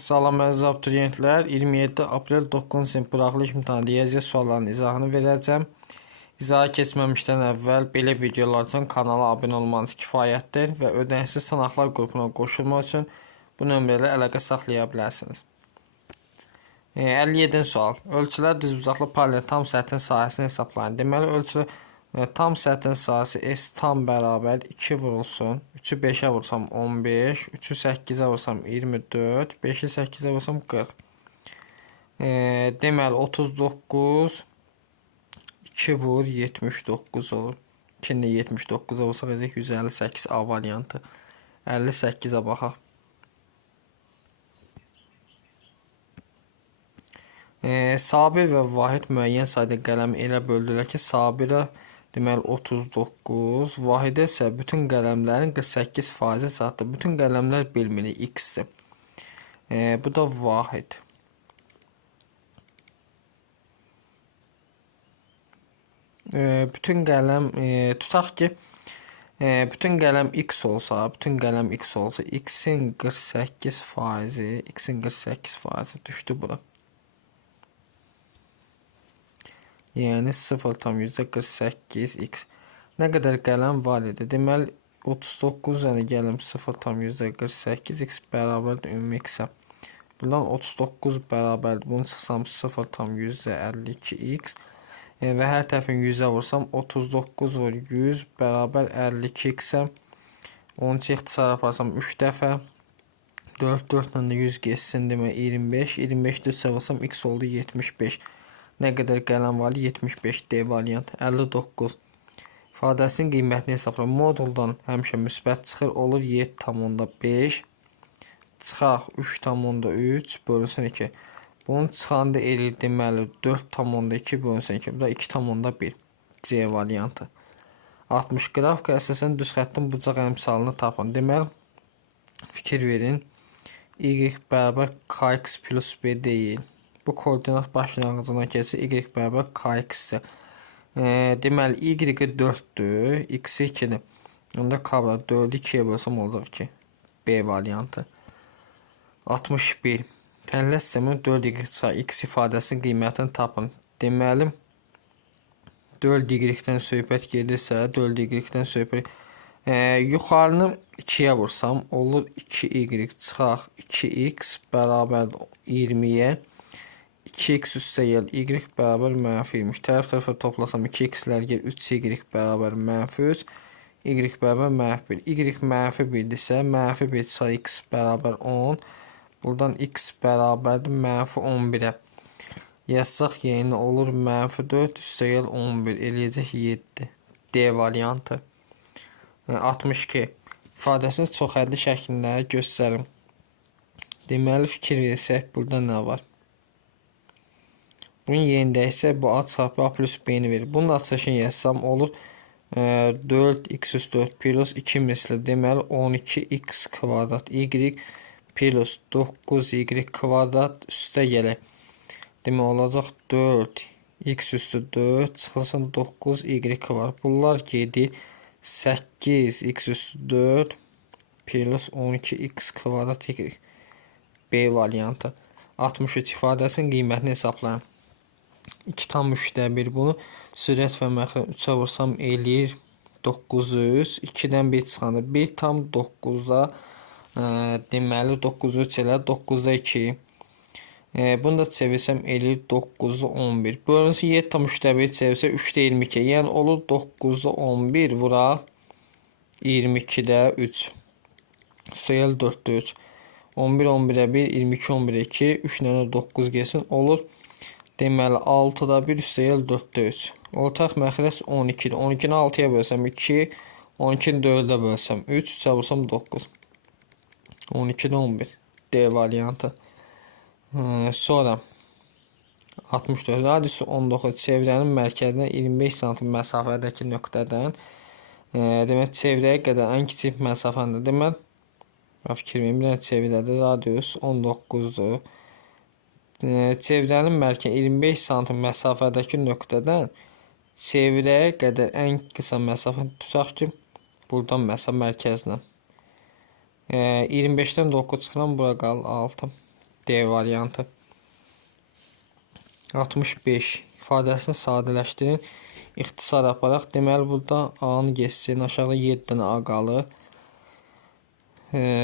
Salam əziz abituriyentlər, 27 aprel 9-cu sinif buraxılış imtahanı riyaziyyat suallarının izahını verəcəm. İzaha keçməmişdən əvvəl belə videolar üçün kanala abunə olmanız kifayətdir və ödənişsiz sınaqlar qrupuna qoşulmaq üçün bu nömrələ əlaqə saxlaya bilərsiniz. 57 sual. Ölçülər düzbucaqlı paralel tam səthin sahəsini hesablayın. Deməli, ölçülər tam səthin sahəsi S tam bərabər 2 vurulsun. 3'ü 5'e vursam 15. 3'ü 8'e vursam 24. 5'i 8'e vursam 40. Deməli 39. 2 vur 79 olur. 2'nin də 79'a vursaq 158 A variantı. 58'e baxaq. Sabir və vahid müəyyən sayda qələmi elə böldürür ki, sabirə deməli 39, vahidə isə bütün qələmlərin 48% çatdır. Bütün qələmlər bilmirik x-dir. Bu da vahid. Bütün qələm tutaq ki, bütün qələm x olsa, x-in 48% düşdü bura. Yəni 0,48 x. Nə qədər qələm var idi? Deməli 39 dənə qələm 0,48 x bərabərdir ümumi x-ə. Bundan 39 bərabərdir. Bunu çıxsam 0,52 x. Və hər tərəfin 100-ə vursam 39 vur 100 bərabər 52 x-ə. 12 ixtisar aparsam 3 dəfə. 4 ilə də 100 geçsin demək 25. 25 3-ə vursam x oldu 75. Nə qədər qələm var? 75 D variant. 59. İfadəsinin qiymətini hesabla. Moduldan həmişə müsbət çıxır. Olur 7,5. Çıxaq 3,3 bölünsün 2. Bunun çıxanı da eləyir deməli 4,2 bölünsün 2. Bu da 2,1. C variantı. 60. Qrafika əsasən düz xəttin bucaq əmsalını tapın. Deməli fikir verin. Y bərabər kx plus b deyil. Bu koordinat başlanğıcından keçir. Y bərabər kx-dir. Deməli, y-i 4-dür, x-i 2-dir. Onda k-ı 4-ü 2-yə bölsəm olacaq ki, B variantı. 61. Tənlə sistemin 4y çıxar x ifadəsinin qiymətini tapın. Deməli, 4y-dən söhbət gedirsə, 4y-dən söhbət yuxarını 2-yə vursam, olur 2y çıxaq 2x bərabər 20-yə. 2x üstə gəl, y bərabər mənfi 20. Tərəf-tərəfə toplasam 2x-lər gəl, 3y bərabər mənfi 3. Y bərabər mənfi 1. Y mənfi 1-dirsə, mənfi 1 çıxar x bərabər 10. Buradan x bərabərdir mənfi 11-ə. Yazsaq yerinə olur mənfi 4 üstə gəl 11. Eləyəcək 7. D variantı. 62. İfadəsini çoxhədli şəklində göstərin. Deməli, fikir versək, burada nə var? Bunun yerində isə bu A çarpı A plus B-ni verir. Bunun açılışını yazsam olur 4x üstü 4 plus 2 misli deməli 12x kvadrat y plus 9y kvadrat üstə gələk. Demək olacaq 4x üstü 4 çıxılsın 9y kvadrat. Bunlar gedir 8x üstü 4 plus 12x kvadrat y. B variantı. 63 ifadəsinin qiymətini hesablayın. 2,3'də 1 bunu sürət və məxrəc 3'ə vursam eləyir 900. 2-dən 1 çıxanda 1,9'da deməli 903 elə 9'da 2. Bunu da çevirsəm eləyir 9'da 11. Bölünsün 7,3'də 1 çevirsə 3'də 22. Yəni olur 9'da 11 vura 22'də 3. Sayıl 4'də 3. 11 11'ə 1 22 11'ə 2 3 ilə 9 gəlsin olur. Deməli 6'da 1 üstə gəl 4'də 3. Ortaq məxrəc 12'dir. 12'ni 6'ya bölsəm 2, 12'ni 4'ə bölsəm 3, 3'ə vursam 9. 12'də 11. D variantı. Sonra 64. Radiusu 19 çevrənin mərkəzindən 25 sm məsafədəki nöqtədən demək çevrəyə qədər ən kiçik məsafəndə demək fikir verin, bir dənə çevrədə radius 19'dur. Çevrənin mərkəzi 25 sm məsafədəki nöqtədən çevrəyə qədər ən qısa məsafə tutaq ki, buradan məsəl mərkəzinə. 25'ten 9 çıxıram, bura qalır 6. D variantı. 65 ifadəsini sadələşdirin. İxtisar aparaq. Deməli burada A-nı geçsin. Aşağıda 7 dənə A qalır.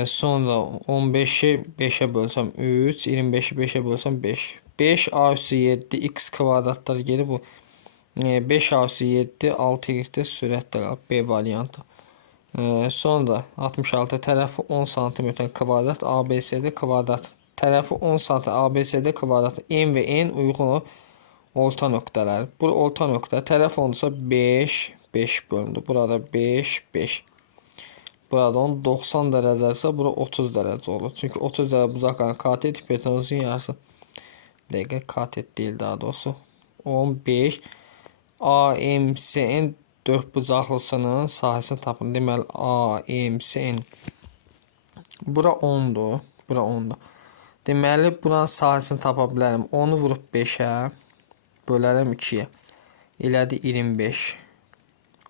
Sonra 15-i 5-ə bölsəm 3, 25-i 5-ə bölsəm 5. 5A üstü 7 x kvadratlar gelir bu. 5A üstü 7 6y-də sürətdə qalır. B variantı. Sonra 66 tərəfi 10 cm kvadrat ABCD kvadrat. Tərəfi 10 cm ABCD kvadratı n və n uyğun orta nöqtələr. Bu orta nöqtə tərəf olursa 5, 5 bölündü. Burada 5, 5. Burada 90 dərəcəsə bura 30 dərəcə olur. Çünki 30 dərəcə bucaqların katet hipotenuzun yarısı. Bir dəqiqə katet deyil daha doğrusu. 15 AMCN 4 bucaqlısının sahəsini tapın. Deməli AMCN bura 10'dur. Bura 10'dur. Deməli buranın sahəsini tapa bilərəm. 10'u vurub 5'ə bölərəm 2'yə. Elədi 25.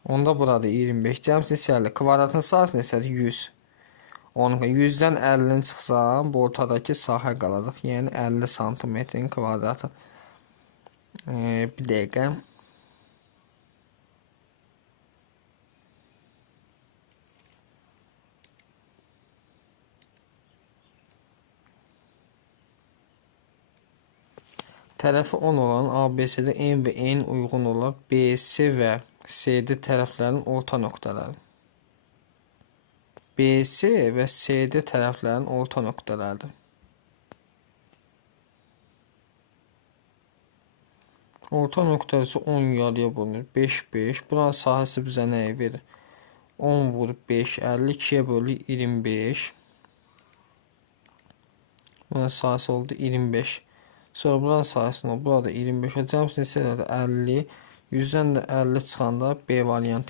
Onda burada 25. Cəmsi hissəli. Kvadratın sahəsi neçədir? 100. 100-dən 50'ni çıxsam, bu ortadakı sahə qalacaq. Yəni 50 santimetrin kvadratı. Bir dəqiqə. Tərəfi 10 olan ABC'də n və n uyğun olar. BC və CD tərəflərin orta nöqtələri. BC və CD tərəflərin orta nöqtələridir. Orta nöqtəsi 10 yarıya bölünür. 5, 5. Buranın sahəsi bizə nəyi verir? 10 vurub 5, 52'yə bölü 25. Buranın sahəsi oldu 25. Sonra buranın sahəsində burada 25. Cəmsi hissələrdə 50. 100-dən də 50 çıxanda B variantı.